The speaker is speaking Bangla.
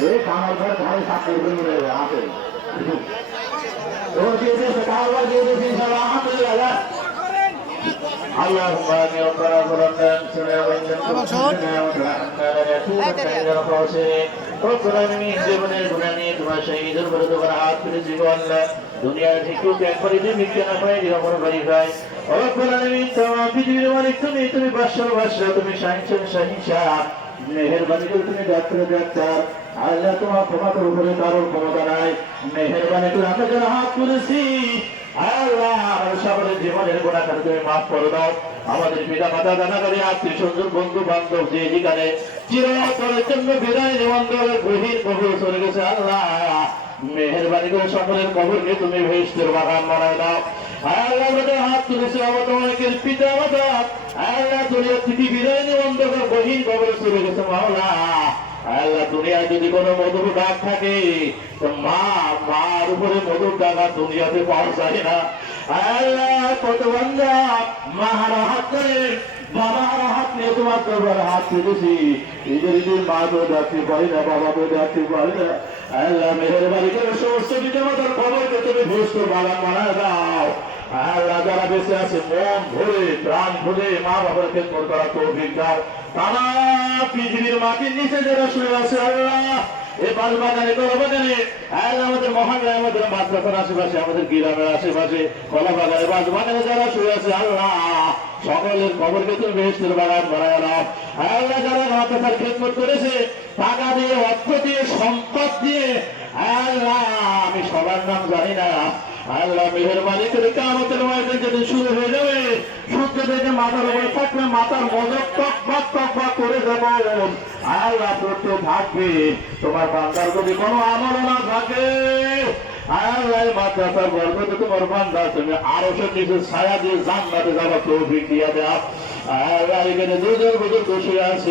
ये कामल पर भाई साथ में रहे यहाँ पे तो जैसे सकाल जैसे इंशाल्लाह अल्हम्दुलिल्लाह اللهم اني اقرا قرآن سنه জীবনের গুণানি তোমার শহীদের উপরে তোমার হাত তুলে জীবন দুনিয়ার কেউ একবারই যে মৃত্যু না পায় জীবন বাড়ি যায় রব্বুল আলামিন তোমার পৃথিবীর মালিক তুমি বাদশা তুমি শাহিনশাহ মেহেরবানি করে তুমি ডাক্তার আল্লাহ তোমার ক্ষমতার উপরে কারোর ক্ষমতা নাই মেহেরবানি করে আমরা যারা হাত তুলেছি আল্লাহ আমাদের সকলের জীবনের গুনাহ তুমি মাফ করে দাও আমাদের পিতা মাতা দাদা-দাদি আত্মীয় স্বজন বন্ধু বান্ধব যে যেখানে চিরকালের জন্য বিদায় নিমন্ত্রণের গভীর কবর চলে গেছে আল্লাহ মেহেরবানি করে সকলের কবরকে তুমি বেহেশতের বাগান বানায় দাও আল্লাহ আমাদের হাত তুলেছে আমাদের পিতা মাতা আল্লাহ দুনিয়া থেকে বিদায় নিমন্ত্রণের গভীর কবর চলে গেছে মাওলা আল্লাহ দুনিয়ায় যদি কোনো মধুর ডাক থাকে তো মার উপরে মধুর ডাকা দুনিয়াতে পাওয়া যায় না আল্লাহ কত বান্দা মার হাত করে বাবার হাত নিয়ে তোমার তোমার হাত তুলেছি ঈদের মা তো ডাকতে পারি না বাবা তো ডাকতে পারি না আল্লাহ মেহেরবানি করে সমস্ত পিতা মাতার খবরকে তুমি ভেস্ত বাগান বানায় দাও আল্লাহ যারা বেঁচে আছে মন ভরে প্রাণ ভরে মা বাবার খেদমত করা তৌফিক দাও তারা পৃথিবীর মাটির নিচে যারা শুয়ে আছে আল্লাহ এই বাল বাগানে কলা বাগানে আল্লাহ আমাদের মহল্লায় আমাদের মাদ্রাসার আশেপাশে আমাদের গ্রামের আশেপাশে কলা বাগানে বাস বাগানে যারা শুয়ে আছে আল্লাহ সকলের খবরকে তুমি বেহেশতের বাগান বানায় দাও আল্লাহ যারা মাদ্রাসার খেদমত করেছে টাকা দিয়ে অর্থ দিয়ে সম্পদ দিয়ে আল্লাহ আমি সবার নাম জানি না আল্লাহ মেহেরবানি করে কিয়ামতের ময়দানে যেদিন শুরু হয়ে যাবে সূর্য থেকে মাথার উপরে থাকলে মাথার মজক টক করে যাব আল্লাহ করতে থাকবে তোমার বান্দার যদি কোনো আমল না থাকে আল্লাহ মাদ্রাসার বরকতে তোমার বান্দা তুমি আরো সে কিছু ছায়া দিয়ে জান্নাতে যাওয়ার তৌফিক দিয়ে দাও আল্লাহ এখানে দুজন বুজুর্গ শুয়ে আছে